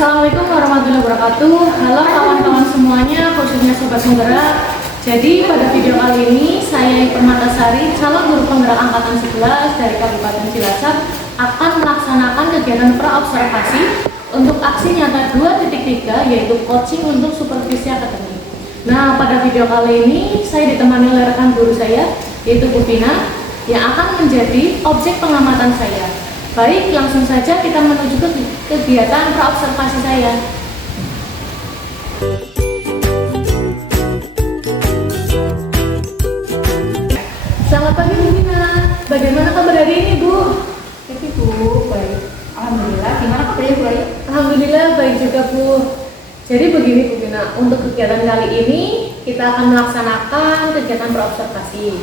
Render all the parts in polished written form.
Assalamualaikum warahmatullahi wabarakatuh. Halo kawan-kawan semuanya, khususnya Sobat Penggerak. Jadi pada video kali ini saya Permatasari, calon guru penggerak angkatan 11 dari Kabupaten Cilacap akan melaksanakan kegiatan praobservasi untuk aksi nyata 2.3 yaitu coaching untuk supervisi akademik. Nah, pada video kali ini saya ditemani oleh rekan guru saya yaitu Bu Vina yang akan menjadi objek pengamatan saya. Baik, langsung saja kita menuju ke kegiatan praobservasi saya. Selamat pagi Bu Vina, bagaimana kabar hari ini Bu? Baik Bu, baik. Alhamdulillah, gimana kabarnya Bu Ayu? Alhamdulillah baik juga Bu. Jadi begini Bu Vina, untuk kegiatan kali ini kita akan melaksanakan kegiatan praobservasi.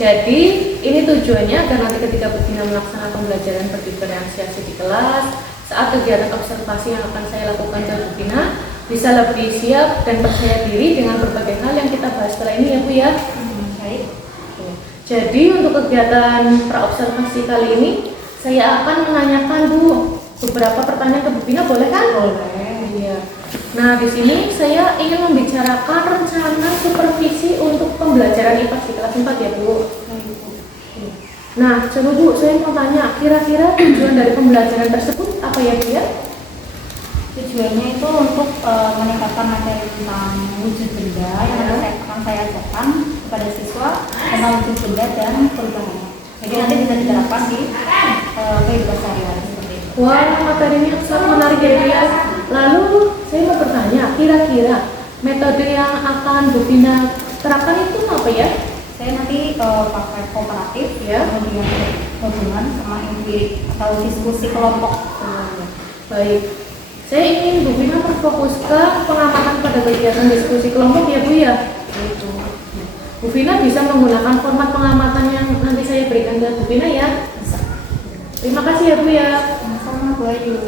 Jadi ini tujuannya agar nanti ketika Bu Vina melaksanakan pembelajaran berdifferensiasi di kelas, saat kegiatan observasi yang akan saya lakukan ke Bu Vina bisa lebih siap dan percaya diri dengan berbagai hal yang kita bahas setelah ini ya Bu ya. Baik. Jadi untuk kegiatan praobservasi kali ini saya akan menanyakan Bu beberapa pertanyaan ke Bu Vina, boleh kan? Boleh. Iya. Nah, di sini saya ingin membicarakan rencana supervisi untuk pembelajaran IPA di kelas 4 ya Bu. Nah, coba Bu, saya mau tanya, kira-kira tujuan dari pembelajaran tersebut apa ya Bu ya? Tujuannya itu untuk meningkatkan materi tentang wujud benda yang akan saya ajarkan kepada siswa tentang wujud benda dan perubahannya. Jadi nanti bisa diterapkan di kehidupan sehari-hari seperti itu. Wah, materinya sangat menarik ya Bu ya. Lalu saya mau bertanya, kira-kira metode yang akan Bu Vina terapkan itu apa ya? Saya nanti pakai kooperatif Ya. kemudian hubungan sama empirik atau diskusi kelompok. Baik, saya ingin Bu Vina berfokus ke pengamatan pada kegiatan diskusi kelompok ya Bu ya. Itu. Bu Vina bisa menggunakan format pengamatan yang nanti saya berikan ke Bu Vina ya. Bisa. Terima kasih ya Bu ya. Sama-sama Bu Ayu.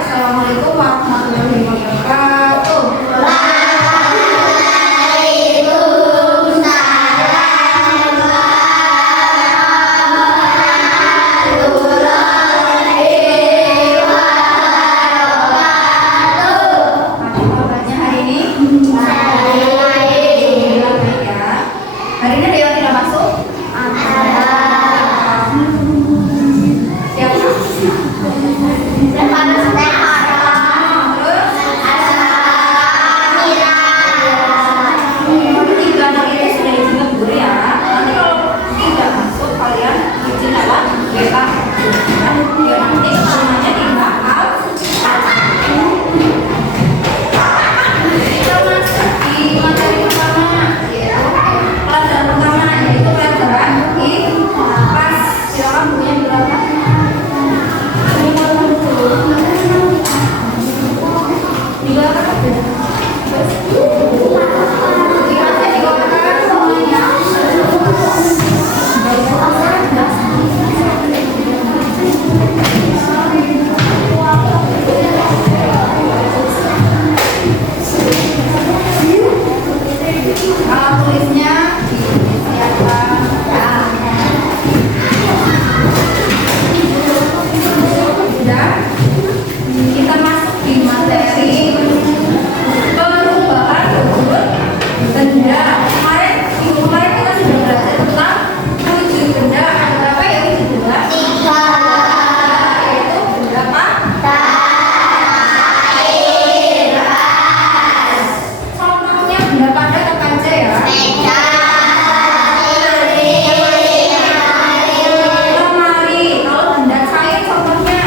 Assalamualaikum warahmatullahi wabarakatuh. Kabarnya hari ini? Hari ini ada yang tidak masuk? Siapa? Tulisnya disiapkan. Sudah, kita masuk di materi perubahan wujud benda. Kemarin kita sudah belajar tentang wujud benda. Ada berapa ya wujud benda? 3. Yaitu benda apa? Contohnya benda padat apa aja ya? Lemari. Kalau benda cair contohnya?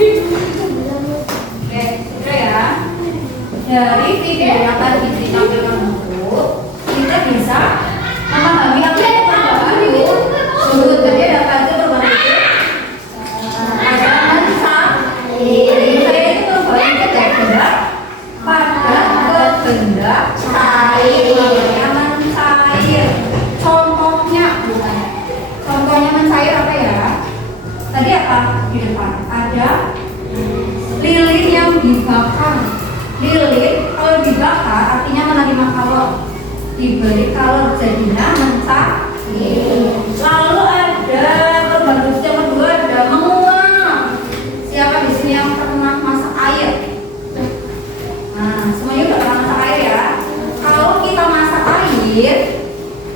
Oke, sudah ya. Dari video yang tadi ditampilkan buku, kita bisa memahami apa yang perubahan itu. Tadi ada apa aja perubahan itu? Ada mencair. Saya itu perubahan ke benda padat ke benda cair. Yang mencair. Contohnya bukan. Contohnya mencair apa ya? Tadi apa di depan? Ada lilin yang dibakar. Lilin kalau dibakar artinya menerima kalor, diberi kalor jadinya mencair. Lalu ada perubahan yang kedua, ada menguap. Siapa di sini yang pernah masak air? Nah, semuanya udah pernah masak air ya. Kalau kita masak air,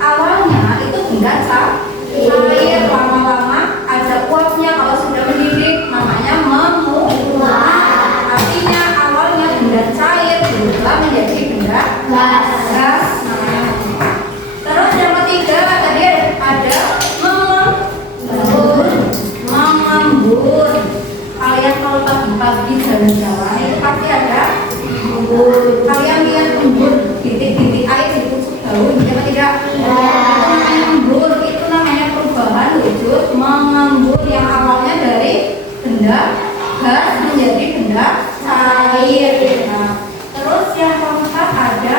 awalnya itu benda cair, lama-lama ada uapnya. Kalau sudah mendidih namanya menguap. Artinya awalnya benda cair berubah menjadi benda gas. Terus yang ketiga tadi ada mengembun. Kalian kalau pagi-pagi jalan-jalan itu pasti ada embun. Kalian lihat embun, titik-titik air di pucuk daun, apa tidak? Itu namanya embun. Itu namanya perubahan wujud mengembun yang awalnya dari benda gas menjadi benda cair. Nah, terus yang keempat ada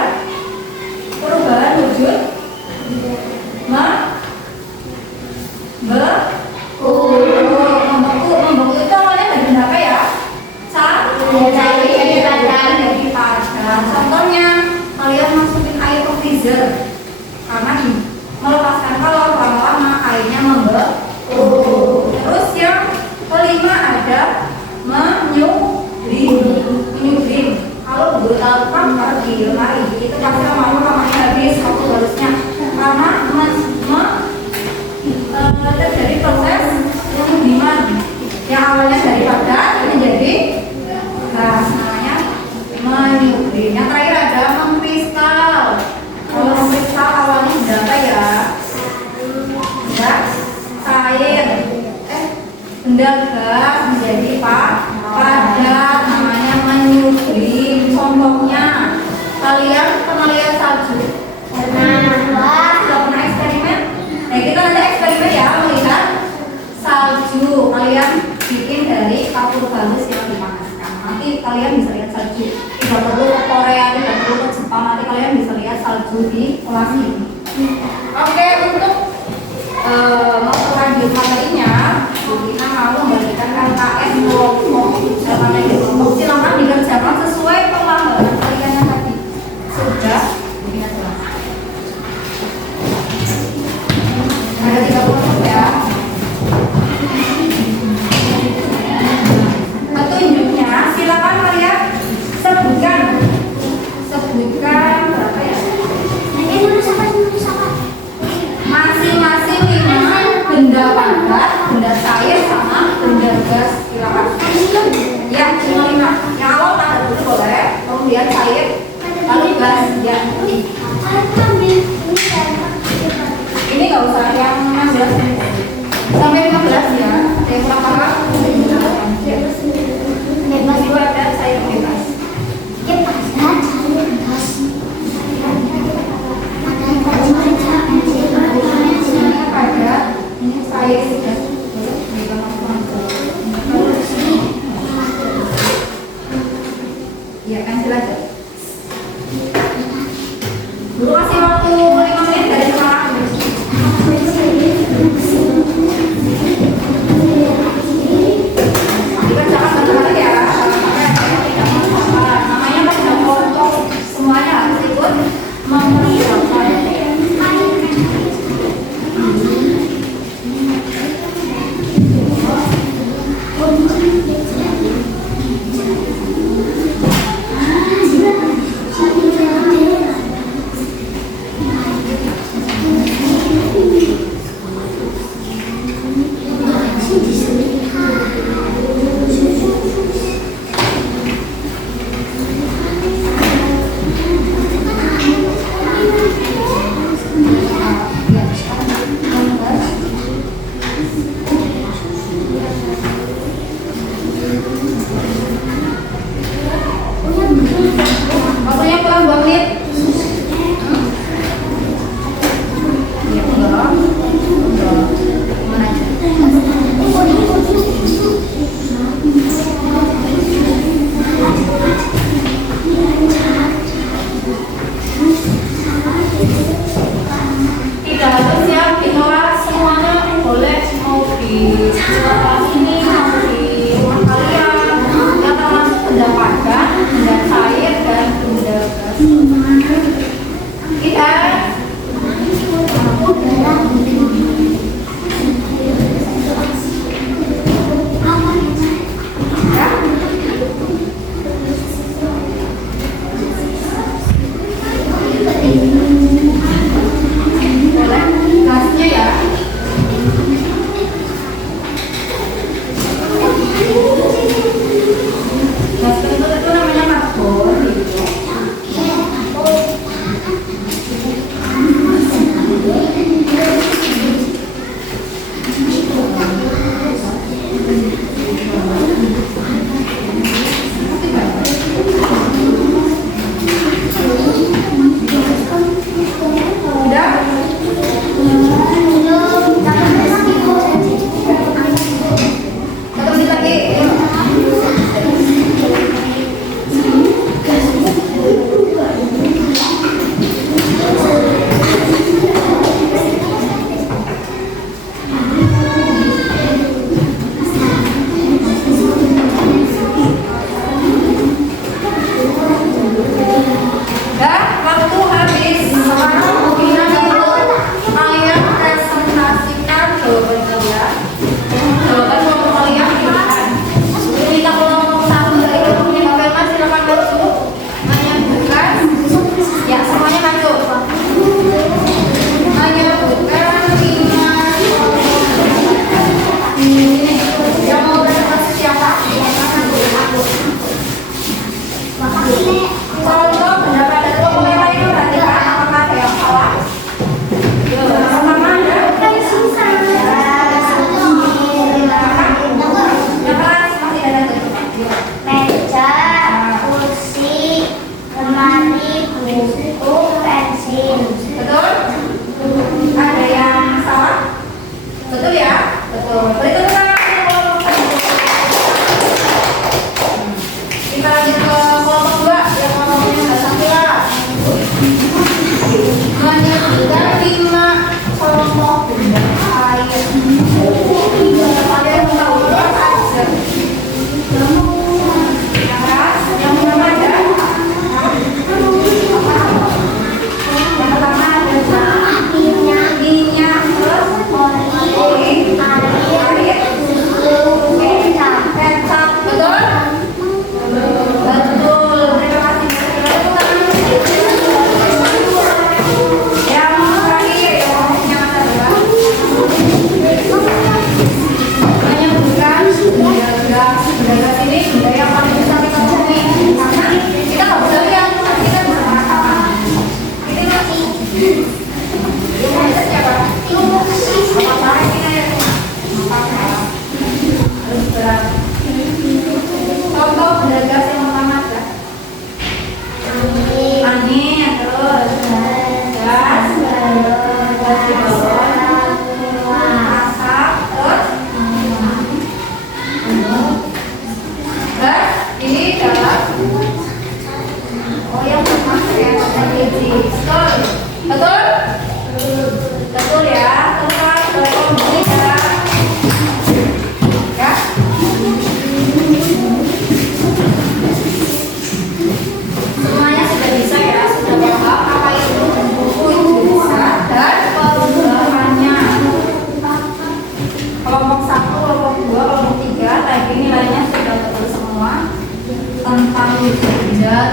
perubahan wujud membeku itu awalnya dari benda apa ya? Cair jadi padat. Contohnya kalian masukin air ke freezer karena melepaskan kalor, lama-lama airnya membeku. Terus yang kelima ada menyublim. Kalau botol di lemari itu pasti lama-lama habis waktu harusnya karena terjadi proses penyubliman yang awalnya dari padat menjadi gas, namanya menyublim. Yang terakhir ada mengkristal. Kalau mengkristal awalnya berapa ya? Benda cair, benda gas menjadi padat, namanya menyublim. Contohnya kalian pernah lihat salju? Sudah pernah eksperimen? Nah, kita ada eksperimen ya, melihat salju. Kalian bikin dari kapur bagus yang dipanaskan. Nanti kalian bisa lihat salju. Tidak perlu ke Korea, tidak perlu ke Jepang. Nanti kalian bisa lihat salju di kelas ini. Oke, untuk lanjut materinya, kita mau membagikan LKS kelompok. Silakan dikerjakan sesuai perlambanan kalian yang tadi. Sudah? Ada 3 kelompok ya. Petunjuknya silakan kalian sebutkan berapa ya? Masing-masing 5 benda padat, benda cair sama benda gas. Silakan. Ya, cuma 5. Yang awal padat dulu boleh, kemudian cair, lalu gas. Ya. Ini nggak usah yang 16 sampai 15 ya. Yang kurang paham bebas itu ada cair bebas. Ini cair sudah ya, pensil aja. Dulu kasih waktu 5 menit dari sekarang.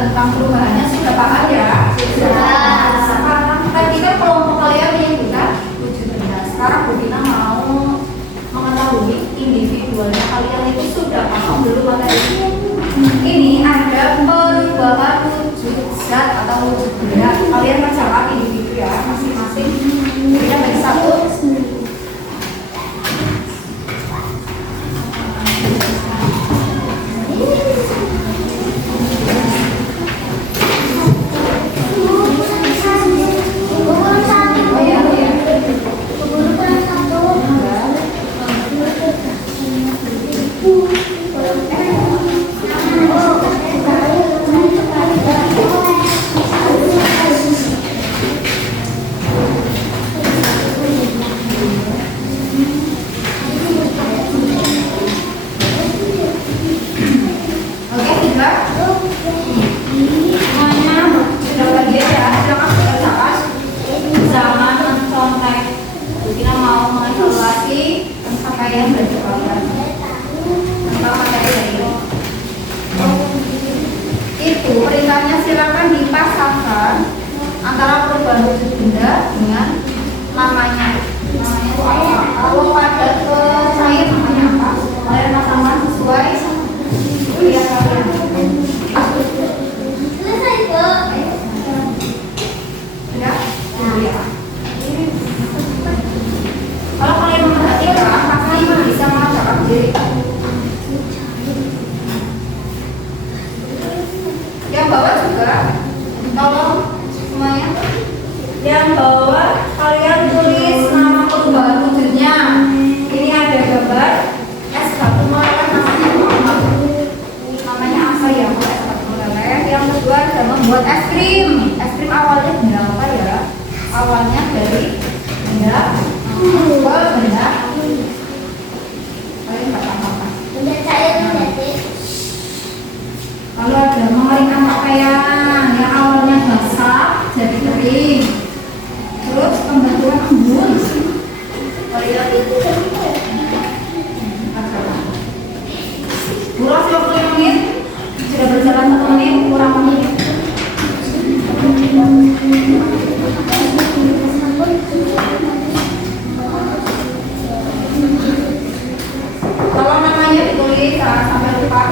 Tentang perubahannya sudah paham ya? Sudah. Sekarang tadi kan kelompok kalian yang juga wujud benda. Sekarang Bu Dina mau mengetahui individualnya kalian itu sudah paham belum materinya? Ini ada perubahan wujud zat atau wujud benda. Kalian kan jawab individu ya, masing-masing. Kita bagi satu. sayang, yang awalnya basah jadi kering. Terus pembentukan embun. Durasi waktu 5 menit, sudah berjalan 1 menit, kurang menit. Kalau namanya ditulis sampai lupa.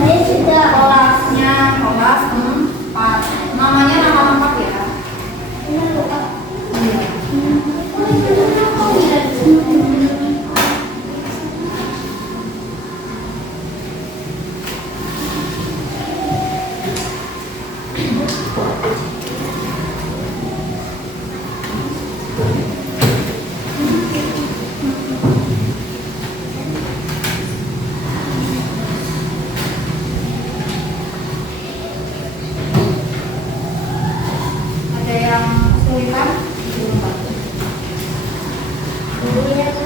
Saya sudah. Kelas 4. Namanya nama lengkap ya. Ada yang kesulitan? Ini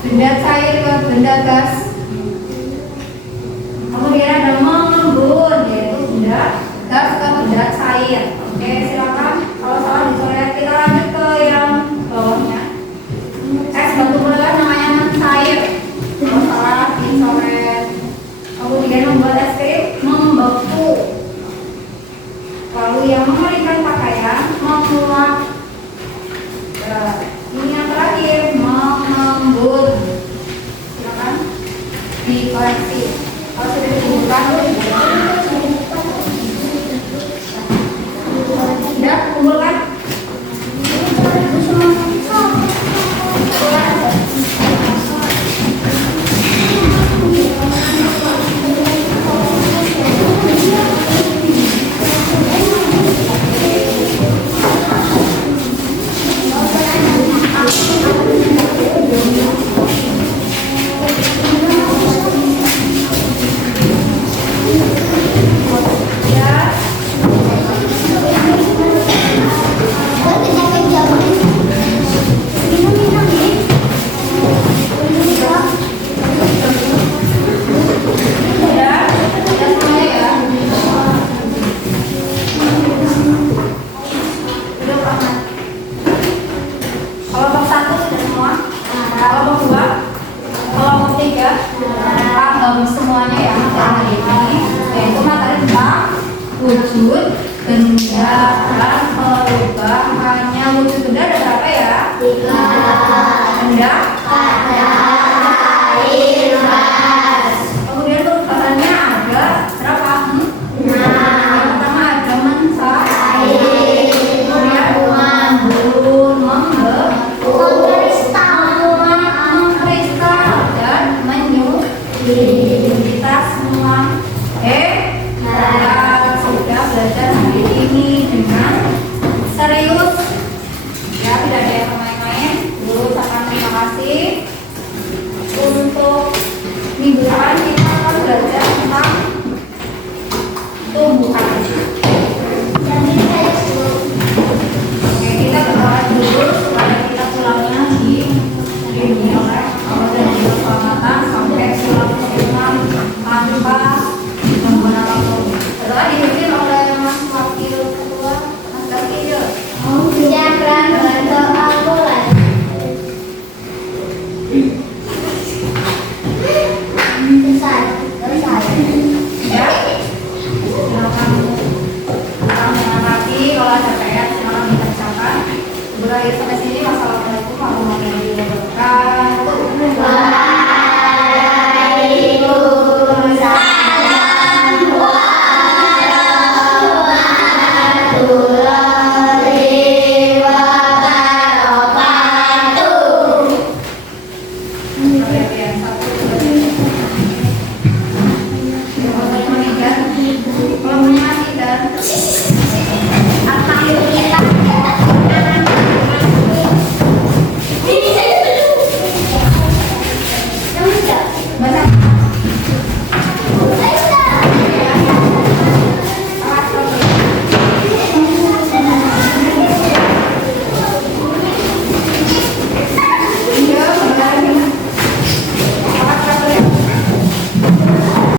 benda cair ke benda gas. Kemudian ada mengembun, yaitu benda gas ke benda cair. Oke, silakan. Kalau salah dicoret, kita lanjut ke yang bawahnya. Es batu melekat namanya mencair. Kalau salah dicoret. Kemudian membuat es krim membeku. Lalu yang mengeringkan pakaian menguap. Ini yang terakhir mengembun. Silakan dikoreksi. Kalau sudah dikumpulkan, sudah kumpulkan. Kelompok 1 sudah semua? Kelompok 2? Kelompok 3? Paham semuanya ya materi ini, yaitu materi tentang wujud benda dan perubahannya. Wujud benda ada berapa ya? 3. Benda